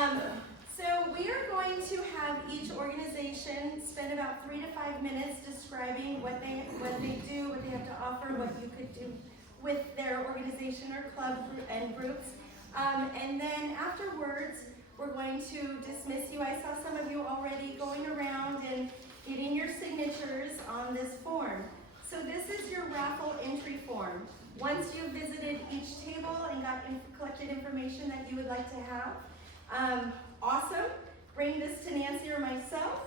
So we are going to have each organization spend about 3 to 5 minutes describing what they do, what they have to offer, what you could do with their organization or club and groups. And then afterwards, we're going to dismiss you. I saw some of you already going around and getting your signatures on this form. So this is your raffle entry form. Once you've visited each table and collected information that you would like to have, awesome. Bring this to Nancy or myself.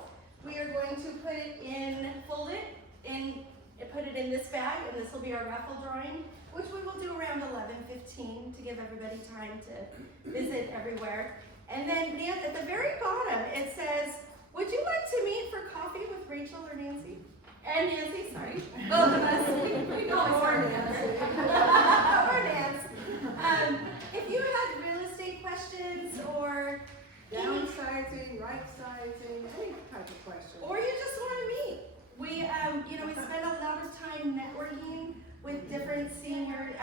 We are going to put it in, fold it in, put it in this bag, and this will be our raffle drawing, which we will do around 11:15 to give everybody time to visit everywhere. And then at the very bottom, it says, would you like to meet for coffee with Rachel or Nancy? And Nancy, sorry. Both of us. We can always start together. Or Nancy. If you had real estate questions or downsizing, right-sizing, any type of question. Or you just want to meet. We spend a lot of time networking with different senior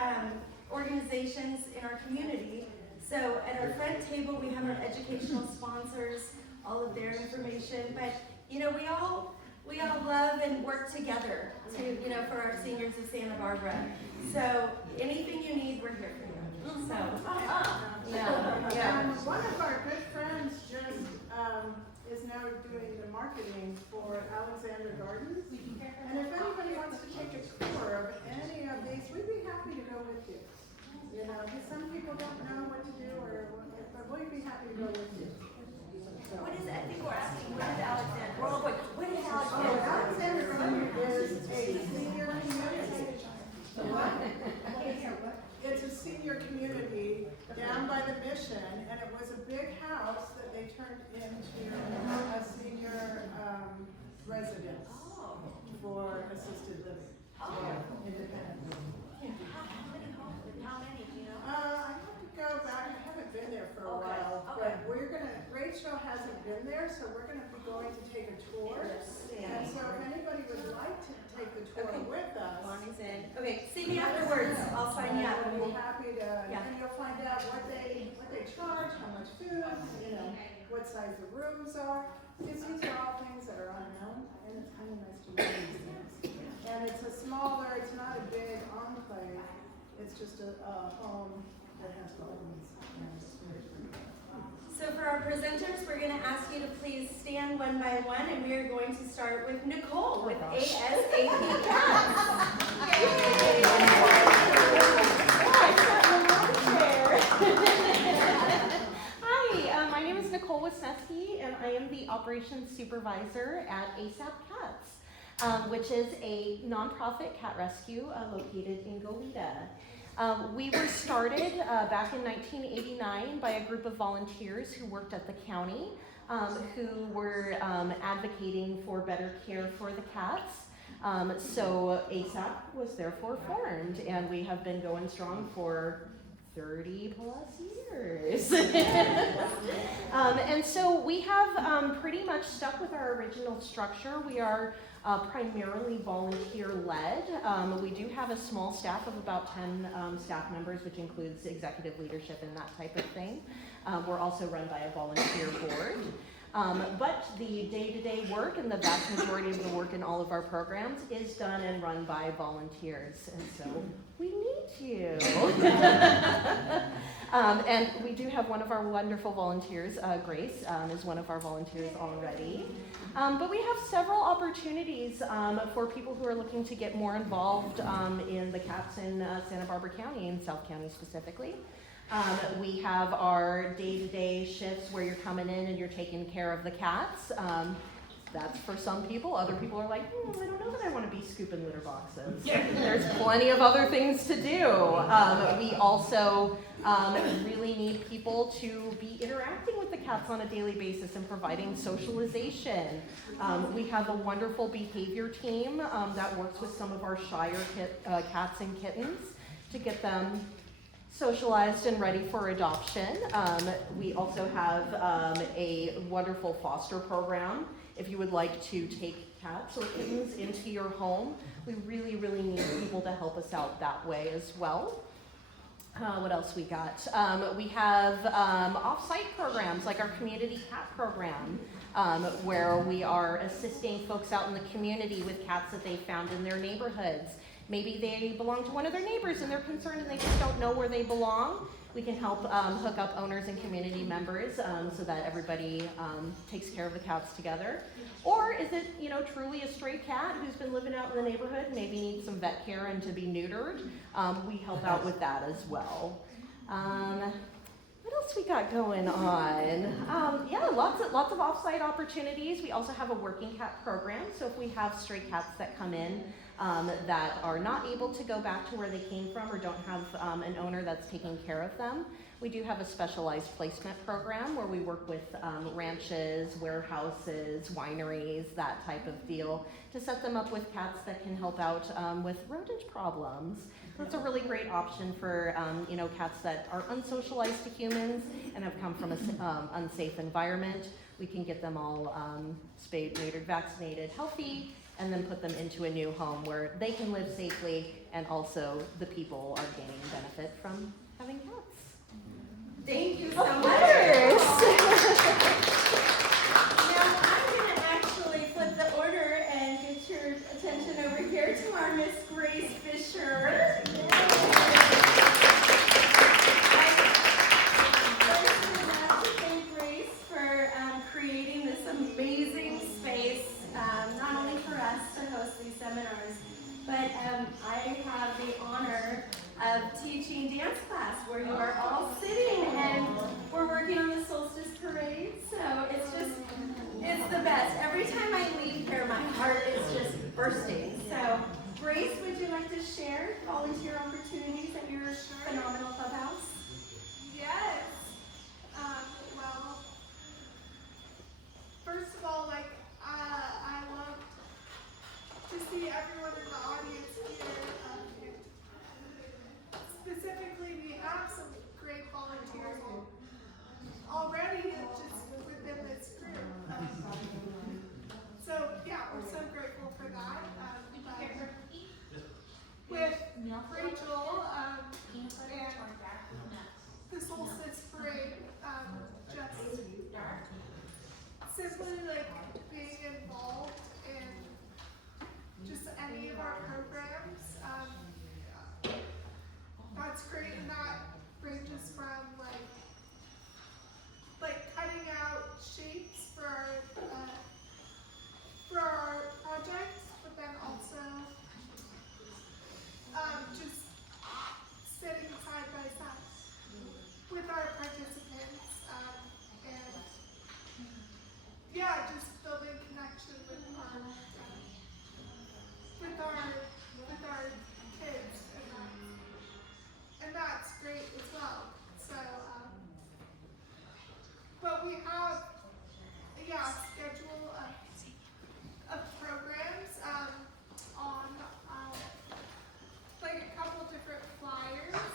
organizations in our community. So at our front table, we have our educational sponsors, all of their information. But we all love and work together to for our seniors of Santa Barbara. So anything you need, we're here for you. So one of our good friends just is now doing the marketing for Alexander Gardens. And if anybody wants to take a tour of any of these, we'd be happy to go with you. Because some people don't know what to do, but we'd be happy to go with you. So. What is it? I think we're asking, what is Alexander? What is Alexander? Alexander is a senior community. What? It's a senior community down by the Mission, and it was a big house that they turned into a senior residence for assisted living. Independent. How many, do you know? I have to go back. I haven't been there for a while, but Rachel hasn't been there, so we're gonna be going to take a tour. And so if anybody would like to take the tour with us. Lonnie's in. Okay, see me afterwards. I'll sign you up. We'll be happy to, and you'll find out what they charge, how much food, what size the rooms are. Because these are all things that are unknown, and it's kind of nice to know these things. And it's it's not a big enclave. It's just a home that has gardens. So for our presenters, we're going to ask you to please stand one by one, and we are going to start with Nicole with ASAP Cats. Hi, my name is Nicole Wisniewski, and I am the operations supervisor at ASAP Cats, which is a nonprofit cat rescue located in Goleta. We were started back in 1989 by a group of volunteers who worked at the county, who were advocating for better care for the cats. So ASAP was therefore formed, and we have been going strong for 30 plus years. And so we have pretty much stuck with our original structure. We are primarily volunteer-led. We do have a small staff of about 10 staff members, which includes executive leadership and that type of thing. We're also run by a volunteer board. But the day-to-day work and the vast majority of the work in all of our programs is done and run by volunteers. And so we need you. And we do have one of our wonderful volunteers, Grace, is one of our volunteers already. But we have several opportunities for people who are looking to get more involved in the cats in Santa Barbara County, and South County specifically. We have our day-to-day shifts where you're coming in and you're taking care of the cats. That's for some people. Other people are like, I don't know that I want to be scooping litter boxes. There's plenty of other things to do. We also really need people to be interacting with the cats on a daily basis and providing socialization. We have a wonderful behavior team that works with some of our shyer cats and kittens to get them socialized and ready for adoption. We also have a wonderful foster program. If you would like to take cats or kittens into your home, we really, really need people to help us out that way as well. What else we got? We have off-site programs like our community cat program, where we are assisting folks out in the community with cats that they found in their neighborhoods. Maybe they belong to one of their neighbors and they're concerned and they just don't know where they belong. We can help hook up owners and community members so that everybody takes care of the cats together. Or is it, truly a stray cat who's been living out in the neighborhood, maybe needs some vet care and to be neutered? We help out with that as well. What else we got going on? Yeah, lots of off-site opportunities. We also have a working cat program. So if we have stray cats that come in that are not able to go back to where they came from or don't have an owner that's taking care of them, we do have a specialized placement program where we work with ranches, warehouses, wineries, that type of deal, to set them up with cats that can help out with rodent problems. So it's a really great option for cats that are unsocialized to humans and have come from an unsafe environment. We can get them all spayed, neutered, vaccinated, healthy, and then put them into a new home where they can live safely and also the people are gaining benefit from having cats. Thank you so much. Now I'm going to actually flip the order and get your attention over here to our Miss Grace Fisher. I would like to thank Grace for creating this amazing space, not only for us to host these seminars, but I have the honor of teaching dance class where you are all sitting and we're working on the solstice parade. So it's the best. Every time I leave here, my heart is just bursting. So Grace, would you like to share volunteer opportunities at your phenomenal clubhouse? Yes. Well, first of all, I love to see everyone in the audience here. Specifically, we have some great volunteers already just within this group. So yeah, we're so grateful for that. With Rachel and the Solstice Parade, just simply being involved in just any of our programs. That's great, and that ranges from cutting out shapes for our projects, but then also just sitting side by side with our participants, and yeah, just building connection with our kids, and that's great as well. So, but we have schedule of programs on a couple different flyers,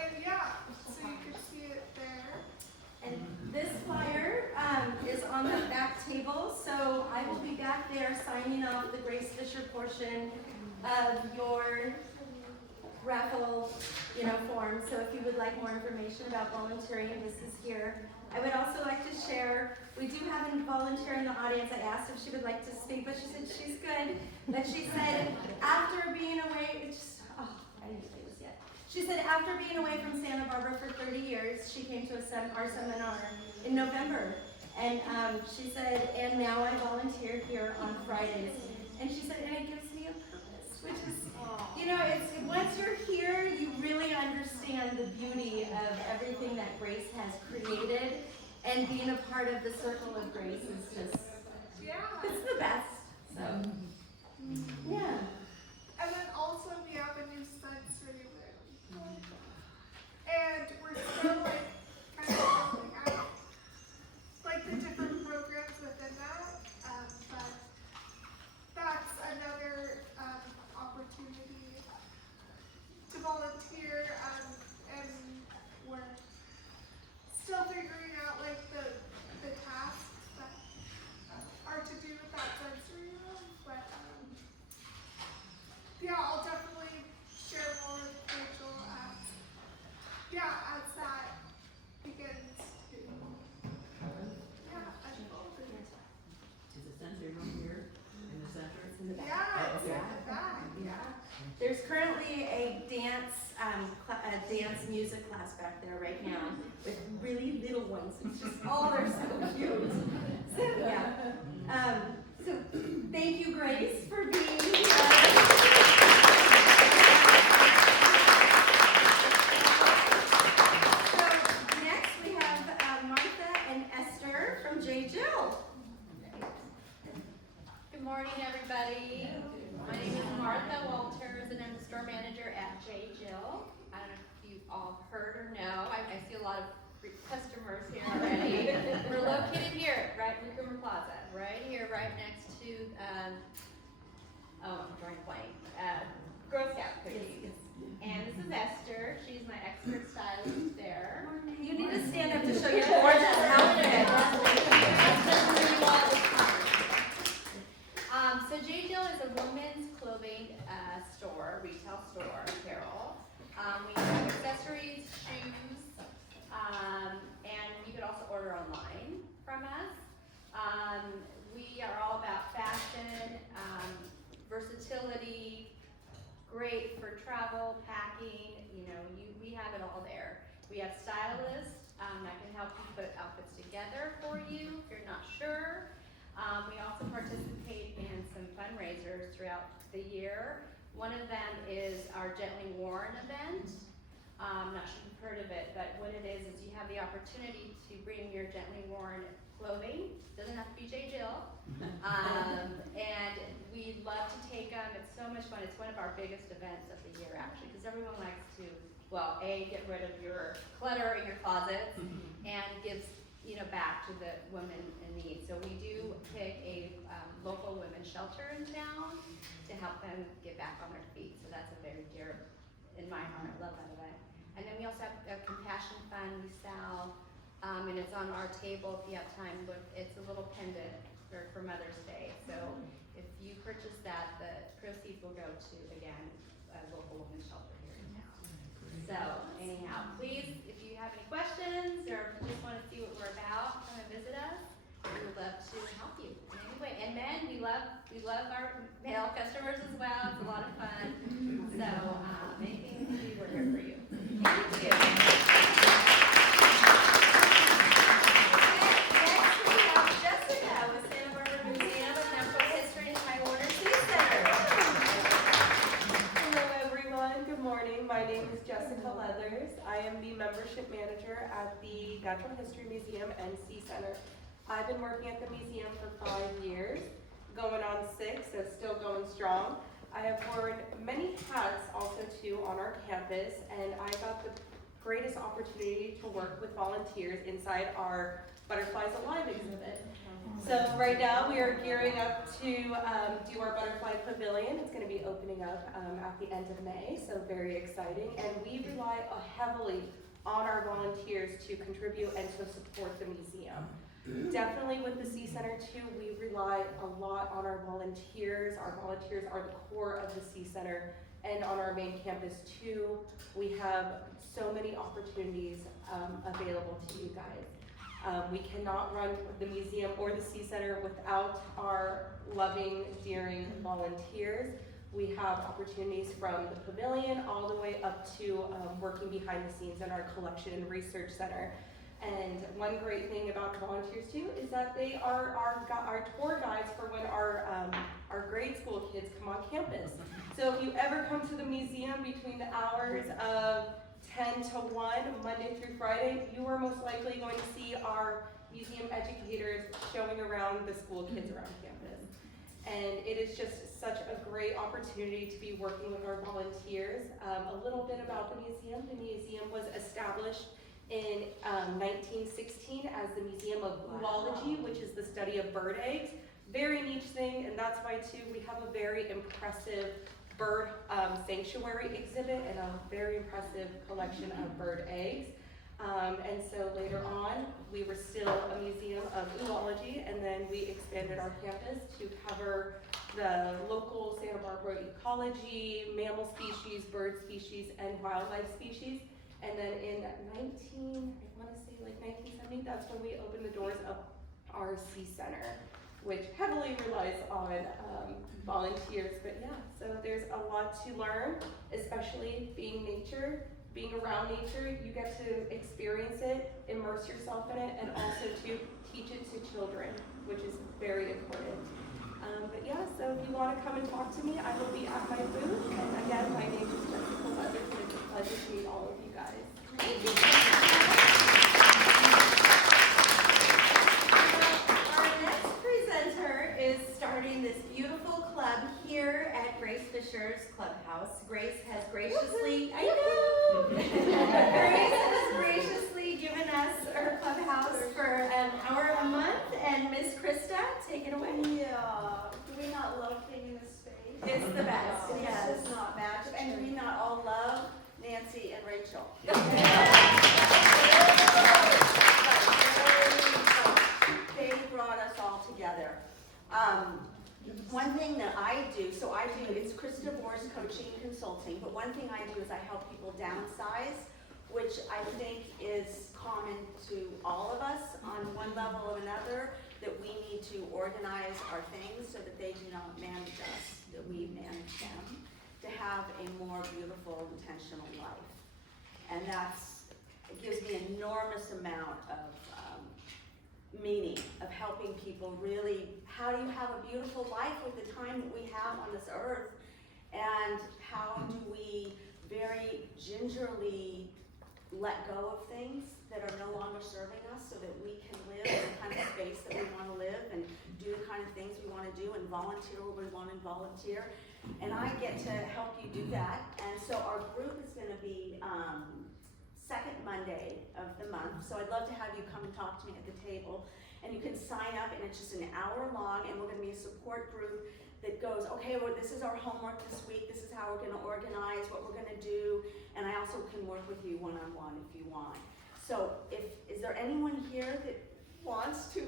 and yeah, so you can see it there. And this flyer is on the back table, so I will be back there signing off the Grace Fisher portion of your raffle, form. So if you would like more information about volunteering, this is here. I would also like to share, we do have a volunteer in the audience. I asked if she would like to speak, but she said she's good. But she said after being away, I didn't say this yet. She said after being away from Santa Barbara for 30 years, she came to our seminar in November. And she said, and now I volunteer here on Fridays. And she said, and it gives me a purpose, which is, it's once you're here, you really understand the beauty of everything that Grace has created. And being a part of the circle of Grace is just, it's the best. So, yeah. And then also we have a new sensory room. And we're still kind of building out the different programs within that. But that's another opportunity to volunteer, and we're still figuring out the tasks that are to do with that sensory room. But ones. It's just, oh, they're so cute. So, yeah. So, thank you, Grace, for being here. So, next we have Martha and Esther from J. Jill. Good morning, everybody. My name is Martha Walters, and I'm the store manager at J. Jill. I don't know if you all heard or know. I see a lot of customers here already. We're located here, right in the Cumbre Plaza, right here, right next to, I'm drawing a blank, Girl Scout cookies. And this is Esther. She's my expert stylist there. You need to stand up to show your gorgeous outfit. So J. Jill is a women's clothing store, retail store, apparel. We have accessories, shoes, and you could also order online from us. We are all about fashion, versatility, great for travel, packing, we have it all there. We have stylists that can help you put outfits together for you if you're not sure. We also participate in some fundraisers throughout the year. One of them is our Gently Worn event. I'm not sure if you've heard of it, but what it is you have the opportunity to bring your Gently Worn clothing. Doesn't have to be J. Jill. And we love to take them. It's so much fun. It's one of our biggest events of the year, actually, because everyone likes to, well, A, get rid of your clutter in your closets, and gives back to the women in need. So we do pick a local women's shelter in town to help them get back on their feet. So that's a very dear in my heart. I love that event. And then we also have a compassion fund we sell, and it's on our table if you have time. Look, it's a little pendant for Mother's Day. So if you purchase that, the proceeds will go to, again, a local women's shelter here in town. So anyhow, please, if you have any questions or just want to see what we're about, come and visit us. We would love to help you in any way. And men, we love our male customers as well. It's a lot of fun. So anything we can do, we're here for you. Thank you. Next we have Jessica with Santa Barbara Museum of Natural History and High Order Sea Center. Hello everyone, good morning. My name is Jessica Leathers. I am the membership manager at the Natural History Museum and Sea Center. I've been working at the museum for 5 years, going on 6, so still going strong. I have worn many hats also too on our campus, and I got the greatest opportunity to work with volunteers inside our Butterflies Alive exhibit. So right now we are gearing up to do our Butterfly Pavilion. It's going to be opening up at the end of May, so very exciting. And we rely heavily on our volunteers to contribute and to support the museum. Definitely with the Sea Center too, we rely a lot on our volunteers. Our volunteers are the core of the Sea Center, and on our main campus too, we have so many opportunities available to you guys. We cannot run the museum or the Sea Center without our loving, daring volunteers. We have opportunities from the pavilion all the way up to working behind the scenes in our collection and research center. And one great thing about the volunteers too is that they are our tour guides for when our grade school kids come on campus. So if you ever come to the museum between the hours of 10 to 1, Monday through Friday, you are most likely going to see our museum educators showing around the school kids around campus. And it is just such a great opportunity to be working with our volunteers. A little bit about the museum. The museum was established in 1916 as the Museum of Oology, which is the study of bird eggs. Very niche thing, and that's why too we have a very impressive bird sanctuary exhibit and a very impressive collection of bird eggs. And so later on, we were still a museum of oology, and then we expanded our campus to cover the local Santa Barbara ecology, mammal species, bird species, and wildlife species. And then in 1970, that's when we opened the doors of our Sea Center, which heavily relies on volunteers. But yeah, so there's a lot to learn, especially being nature. being around nature, you get to experience it, immerse yourself in it, and also to teach it to children, which is very important. But yeah, so if you want to come and talk to me, I will be at my booth. And again, my name is Jessica Leathers, and it's a pleasure to meet all of you guys. Thank you. Our next presenter is starting this beautiful club here at Grace Fisher's Clubhouse. Grace has graciously, I know, Grace has graciously given us her clubhouse for an hour a month. And Miss Krista, take it away. Yeah. Do we not love being in this space? It's the best, yes. This is not magic. And do we not all love Nancy and Rachel? They brought us all together. One thing that I do, it's KristaVorse coaching and consulting, but one thing I do is I help people downsize, which I think is common to all of us on one level or another, that we need to organize our things so that they do not manage us, that we manage them, to have a more beautiful, intentional life. And it gives me an enormous amount of meaning of helping people really, how do you have a beautiful life with the time that we have on this earth, and how do we very gingerly let go of things that are no longer serving us so that we can live in the kind of space that we want to live and do the kind of things we want to do and volunteer where we want to volunteer. And I get to help you do that. And so our group is going to be second Monday of the month. So I'd love to have you come and talk to me at the table. And you can sign up, and it's just an hour long, and we're going to be a support group that goes, okay, well, this is our homework this week, this is how we're going to organize, what we're going to do, and I also can work with you one-on-one if you want. So is there anyone here that wants to,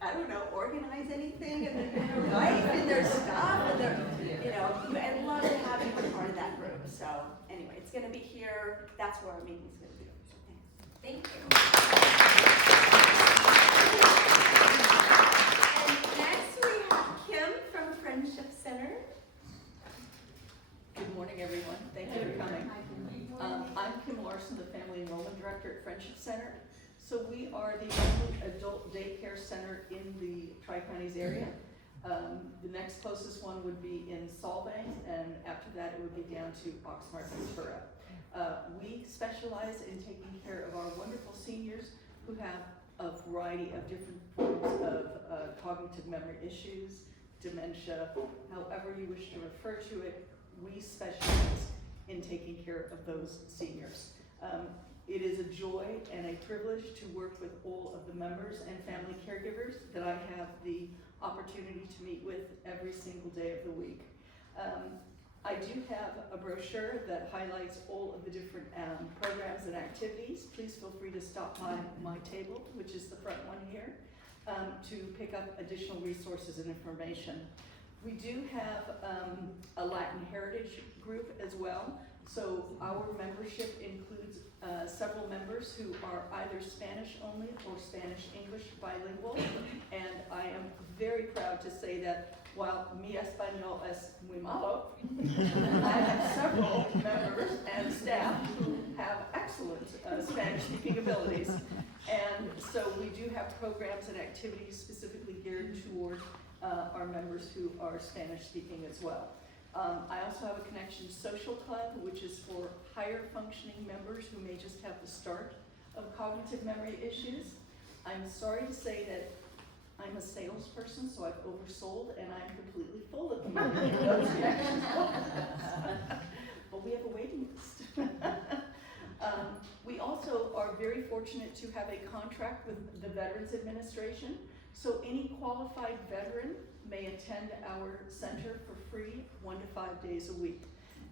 I don't know, organize anything in their life and their stuff, and I'd love to have you be part of that group. So anyway, it's going to be here. That's where our meeting's going to be. So thanks. Thank you. And next we have Kim from Friendship Center. Good morning, everyone. Thank you for coming. I'm Kim Larson, the Family Enrollment Director at Friendship Center. So we are the only adult daycare center in the Tri-Counties area. The next closest one would be in Solvang, and after that it would be down to Oxnard, Ventura. We specialize in taking care of our wonderful seniors who have a variety of different forms of cognitive memory issues, dementia, however you wish to refer to it. We specialize in taking care of those seniors. It is a joy and a privilege to work with all of the members and family caregivers that I have the opportunity to meet with every single day of the week. I do have a brochure that highlights all of the different programs and activities. Please feel free to stop by my table, which is the front one here, to pick up additional resources and information. We do have a Latin heritage group as well. So our membership includes several members who are either Spanish only or Spanish-English bilingual. And I am very proud to say that while mi español es muy malo, I have several members and staff who have excellent Spanish-speaking abilities. And so we do have programs and activities specifically geared toward our members who are Spanish-speaking as well. I also have a Connection Social Club, which is for higher functioning members who may just have the start of cognitive memory issues. I'm sorry to say that I'm a salesperson, so I've oversold, and I'm completely full at the moment in those connections. But we have a waiting list. We also are very fortunate to have a contract with the Veterans Administration. So any qualified veteran may attend our center for free 1 to 5 days a week.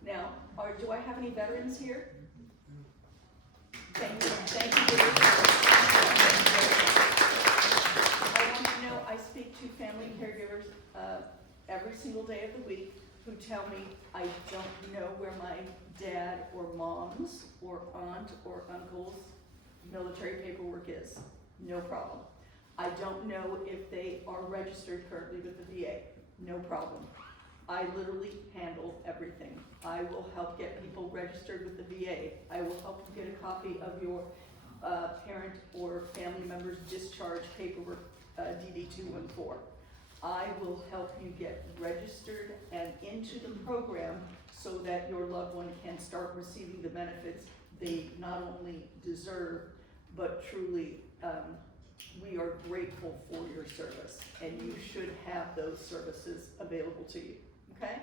Now, do I have any veterans here? Thank you. Thank you. I want you to know I speak to family caregivers every single day of the week who tell me I don't know where my dad or mom's or aunt or uncle's military paperwork is. No problem. I don't know if they are registered currently with the VA. No problem. I literally handle everything. I will help get people registered with the VA. I will help you get a copy of your parent or family member's discharge paperwork, DD 214. I will help you get registered and into the program so that your loved one can start receiving the benefits they not only deserve, but truly, we are grateful for your service, and you should have those services available to you, okay?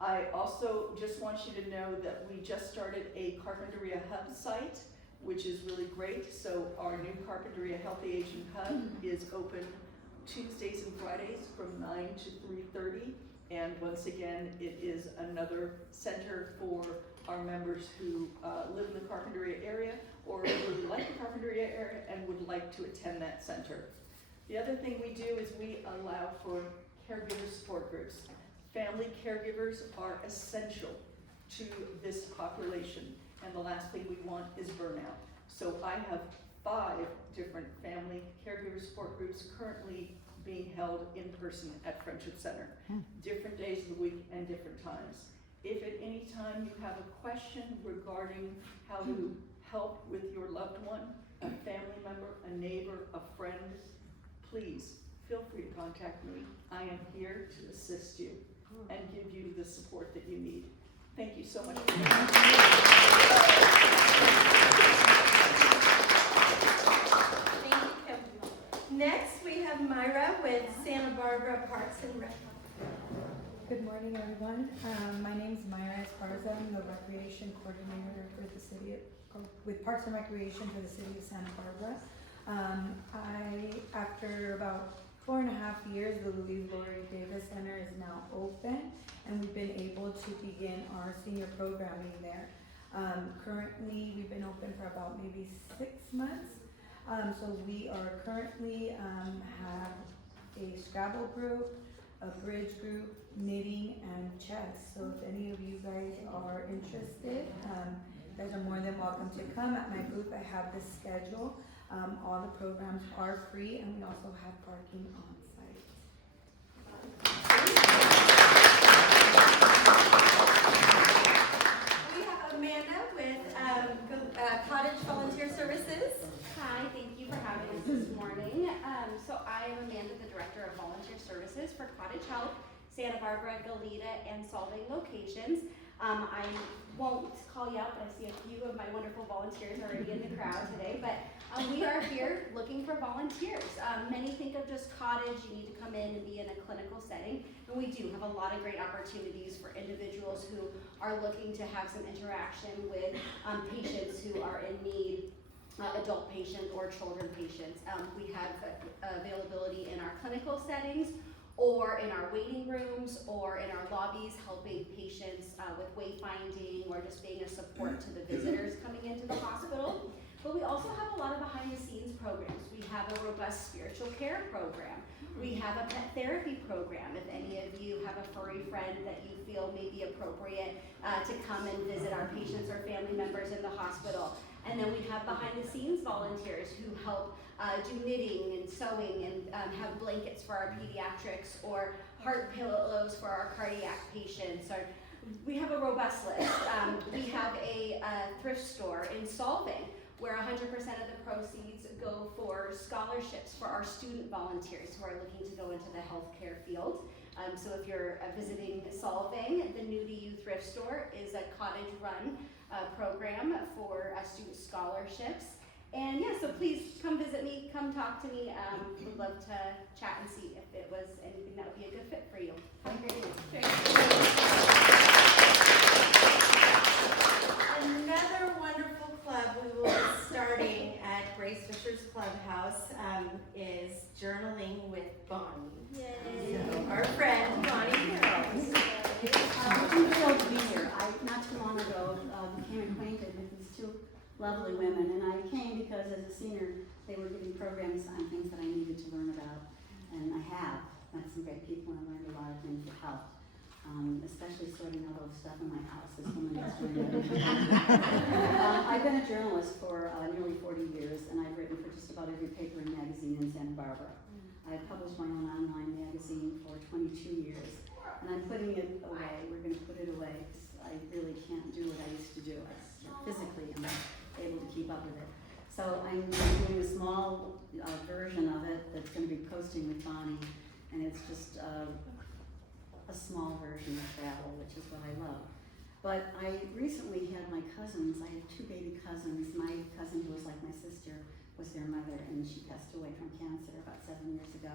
I also just want you to know that we just started a Carpinteria Hub site, which is really great. So our new Carpinteria Healthy Aging Hub is open Tuesdays and Fridays from 9 to 3:30. And once again, it is another center for our members who live in the Carpinteria area or really like the Carpinteria area and would like to attend that center. The other thing we do is we allow for caregiver support groups. Family caregivers are essential to this population, and the last thing we want is burnout. So I have 5 different family caregiver support groups currently being held in person at Friendship Center, different days of the week and different times. If at any time you have a question regarding how to help with your loved one, a family member, a neighbor, a friend, please feel free to contact me. I am here to assist you and give you the support that you need. Thank you so much. Thank you, Kim. Next, we have Myra with Santa Barbara Parks and Rec. Good morning, everyone. My name is Myra Esparza. I'm the Recreation Coordinator for the city with Parks and Recreation for the city of Santa Barbara. After about 4.5 years, the Louise Laurie Davis Center is now open, and we've been able to begin our senior programming there. Currently, we've been open for about maybe 6 months. So we are currently have a Scrabble group, a bridge group, knitting, and chess. So if any of you guys are interested, you guys are more than welcome to come. At my booth, I have the schedule. All the programs are free, and we also have parking on site. We have Amanda with Cottage Volunteer Services. Hi, thank you for having us this morning. So I am Amanda, the Director of Volunteer Services for Cottage Health, Santa Barbara, Goleta, and Solving locations. I won't call you out, but I see a few of my wonderful volunteers already in the crowd today. But we are here looking for volunteers. Many think of just Cottage, you need to come in and be in a clinical setting. And we do have a lot of great opportunities for individuals who are looking to have some interaction with patients who are in need. Adult patients or children patients. We have availability in our clinical settings or in our waiting rooms or in our lobbies helping patients with wayfinding or just being a support to the visitors coming into the hospital. But we also have a lot of behind the scenes programs. We have a robust spiritual care program. We have a pet therapy program. If any of you have a furry friend that you feel may be appropriate to come and visit our patients or family members in the hospital. And then we have behind the scenes volunteers who help do knitting and sewing and have blankets for our pediatrics or heart pillows for our cardiac patients. Or we have a robust list. We have a thrift store in Solving where 100% of the proceeds go for scholarships for our student volunteers who are looking to go into the healthcare field. So if you're visiting Solving, the New to You thrift store is a Cottage run program for student scholarships. And yeah, so please come visit me, come talk to me. We'd love to chat and see if it was anything that would be a good fit for you. Have a great day. Another wonderful club we will be starting at Grace Fisher's Clubhouse is Journaling with Bonnie. Yay! So our friend Bonnie Hills. I'm thrilled to be here. Not too long ago, became acquainted with these 2 lovely women, and I came because as a senior, they were giving programs on things that I needed to learn about, and I have met some great people and learned a lot of things that helped, especially sorting out all the stuff in my house. This woman is doing that. I've been a journalist for nearly 40 years, and I've written for just about every paper and magazine in Santa Barbara. I've published my own online magazine for 22 years. And I'm putting it away, we're gonna put it away, because I really can't do what I used to do. Physically, I'm not able to keep up with it. So I'm doing a small version of it that's gonna be posting with Bonnie, and it's just a small version of travel, which is what I love. But I recently had my cousins, I have 2 baby cousins. My cousin, who was like my sister, was their mother, and she passed away from cancer about 7 years ago.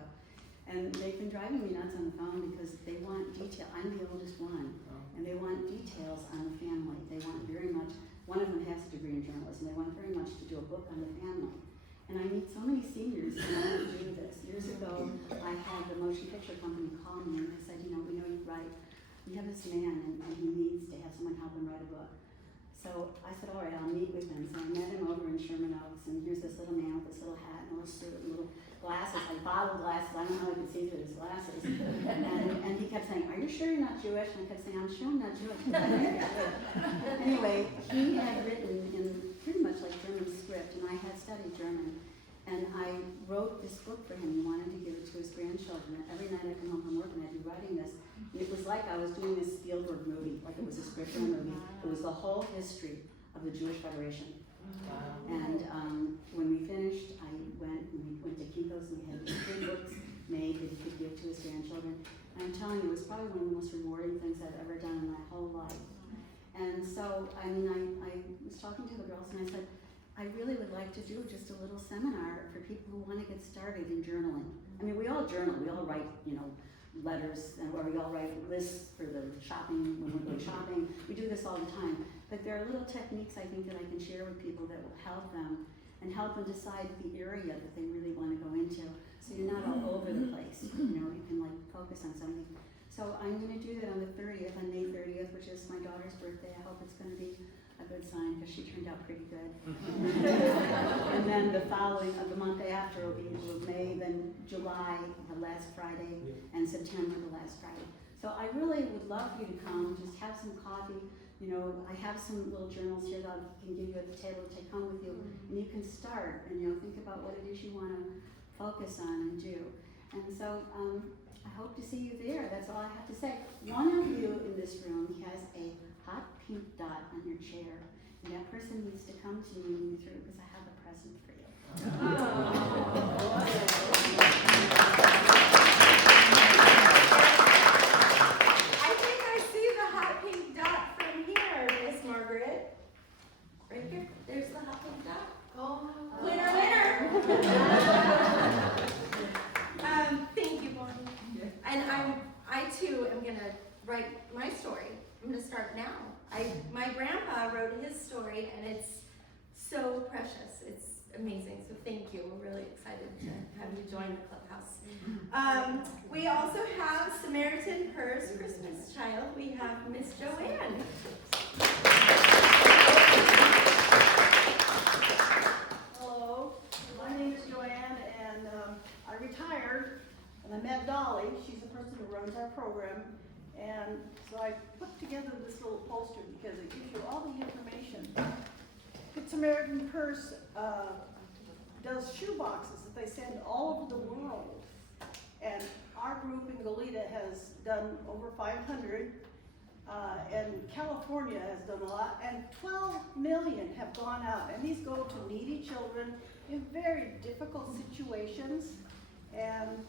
And they've been driving me nuts on the phone because they want detail. I'm the oldest one, and they want details on the family. They want very much, one of them has a degree in journalism, they want very much to do a book on the family. And I meet so many seniors who want to do this. Years ago, I had the motion picture company call me and they said, you know, we know you write. We have this man and he needs to have someone help him write a book. So I said, all right, I'll meet with him. So I met him over in Sherman Oaks, and here's this little man with this little hat and a little suit and little glasses, like bottle glasses. I don't know how I could see through his glasses. And he kept saying, are you sure you're not Jewish? And I kept saying, I'm sure I'm not Jewish. Anyway, he had written in pretty much like German script, and I had studied German. And I wrote this book for him. He wanted to give it to his grandchildren. And every night I'd come home from work and I'd be writing this. And it was like I was doing this Spielberg movie, like it was a script for a movie. It was the whole history of the Jewish Federation. And when we finished, we went to Kinko's and we had 3 books made that he could give to his grandchildren. And I'm telling you, it was probably one of the most rewarding things I've ever done in my whole life. And so, I mean, I was talking to the girls and I said, I really would like to do just a little seminar for people who want to get started in journaling. I mean, we all journal, we all write, you know, letters, or we all write lists for the shopping, when we're going shopping. We do this all the time. But there are little techniques I think that I can share with people that will help them and help them decide the area that they really want to go into. So you're not all over the place, you know, you can like focus on something. So I'm going to do that on the 30th, on May 30th, which is my daughter's birthday. I hope it's going to be a good sign because she turned out pretty good. And then the month after will be May, then July, the last Friday, and September, the last Friday. So I really would love for you to come, just have some coffee. You know, I have some little journals here that I can give you at the table to take home with you, and you can start and, you know, think about what it is you want to focus on and do. And so I hope to see you there. That's all I have to say. One of you in this room has a hot pink dot on your chair, and that person needs to come to me through because I have a present for you. I think I see the hot pink dot from here, Miss Margaret. Right here, there's the hot pink dot. Oh, winner, winner. Thank you, Bonnie. And I too am gonna write my story. I'm gonna start now. My grandpa wrote his story, and it's so precious. It's amazing. So thank you. We're really excited to have you join the Clubhouse. We also have Samaritan Purse Christmas Child. We have Miss Joanne. Hello, my name is Joanne, and I retired, and I met Dolly. She's the person who runs our program, and so I put together this little poster because it gives you all the information. Good Samaritan Purse does shoe boxes that they send all over the world, and our group in Goleta has done over 500. And California has done a lot, and 12 million have gone out, and these go to needy children in very difficult situations, and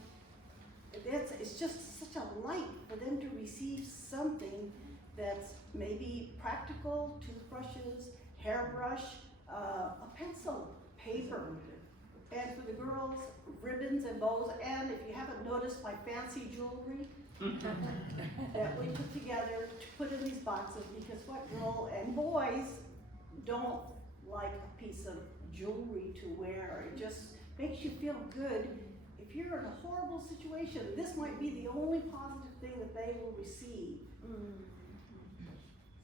it's just such a light for them to receive something that's maybe practical: toothbrushes, hairbrush, a pencil, paper, and for the girls, ribbons and bows, and if you haven't noticed, my fancy jewelry that we put together to put in these boxes, because what girl and boys don't like a piece of jewelry to wear? It just makes you feel good. If you're in a horrible situation, this might be the only positive thing that they will receive.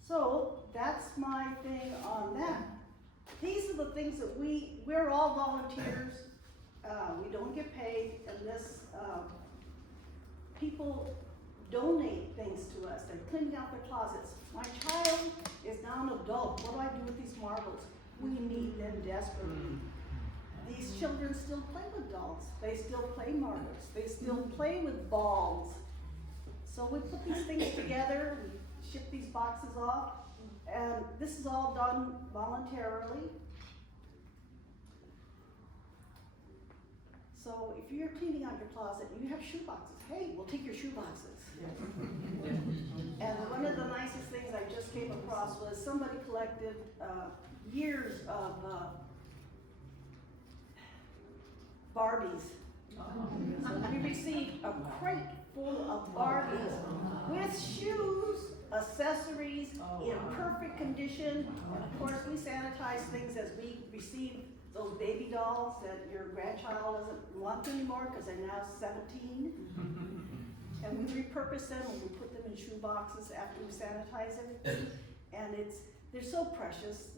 So that's my thing on that. These are the things that we're all volunteers. We don't get paid, and this people donate things to us. They're cleaning out their closets. My child is now an adult. What do I do with these marbles? We need them desperately. These children still play with dolls. They still play marbles. They still play with balls. So we put these things together, we ship these boxes off, and this is all done voluntarily. So if you're cleaning out your closet and you have shoe boxes, hey, we'll take your shoe boxes. And one of the nicest things I just came across was somebody collected years of Barbies. So we received a crate full of Barbies with shoes, accessories in perfect condition. And of course, we sanitize things as we receive those baby dolls that your grandchild doesn't want anymore because they're now 17. And we repurpose them and we put them in shoe boxes after we sanitize everything. And they're so precious,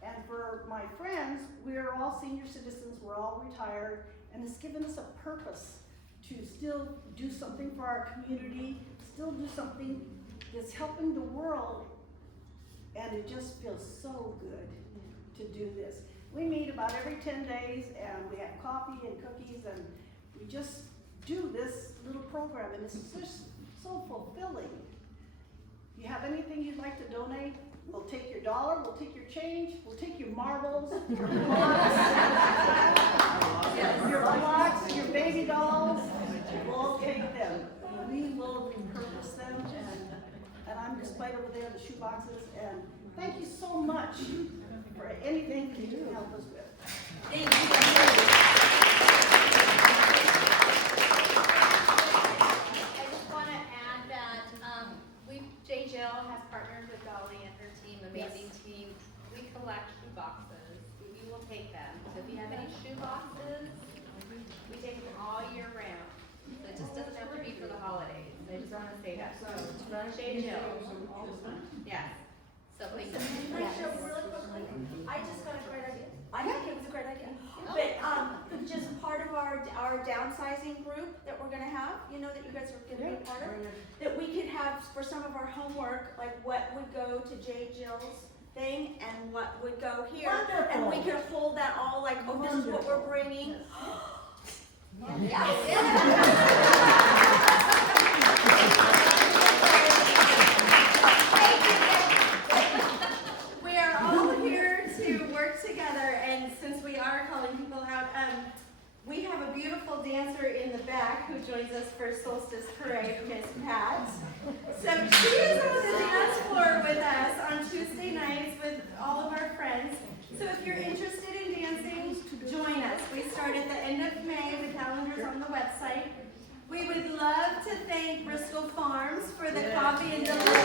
And for my friends, we're all senior citizens, we're all retired, and it's given us a purpose to still do something for our community, still do something that's helping the world. And it just feels so good to do this. We meet about every 10 days and we have coffee and cookies and we just do this little program and it's just so fulfilling. If you have anything you'd like to donate, we'll take your dollar, we'll take your change, we'll take your marbles, your blocks, your baby dolls, we'll take them. We will repurpose them and I'm displayed over there, the shoe boxes, and thank you so much for anything you can help us with. Thank you. I just want to add that J. Jill has partnered with Dolly and her team, amazing team. We collect shoe boxes. We will take them. So if you have any shoe boxes, we take them all year round. So it just doesn't have to be for the holidays. I just want to say that. So J. Jill. Yes. So please. Can I show really quickly? I just got a great idea. I think it was a great idea. But just part of our downsizing group that we're gonna have, you know, that you guys are gonna be a part of, that we could have for some of our homework, like what would go to J. Jill's thing and what would go here. Wonderful. And we could hold that all like, oh, this is what we're bringing. We are all here to work together, and since we are calling people out, we have a beautiful dancer in the back who joins us for Solstice Parade, Miss Pat. So she is on the dance floor with us on Tuesday nights with all of our friends. So if you're interested in dancing, join us. We start at the end of May. The calendar's on the website. We would love to thank Bristol Farms for the coffee and delivery.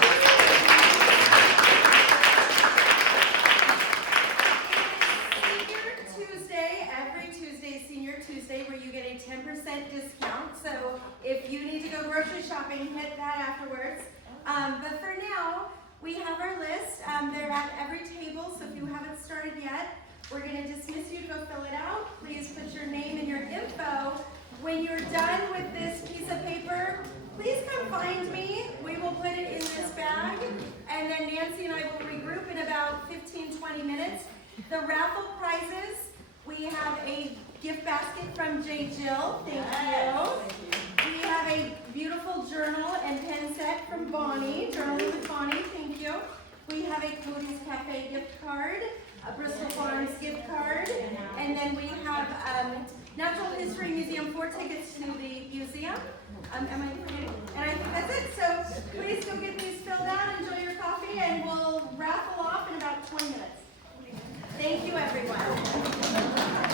Senior Tuesday, where you get a 10% discount. So if you need to go grocery shopping, hit that afterwards. But for now, we have our list. They're at every table, so if you haven't started yet, we're going to dismiss you to go fill it out. Please put your name and your info. When you're done with this piece of paper, please come find me. We will put it in this bag, and then Nancy and I will regroup in about 15-20 minutes. The raffle prizes, we have a gift basket from J. Jill, thank you. We have a beautiful journal and pen set from Bonnie, Journaling with Bonnie, thank you. We have a Cody's Cafe gift card, a Bristol Farms gift card, and then we have Natural History Museum 4 tickets to the museum. Am I forgetting? And I think that's it. So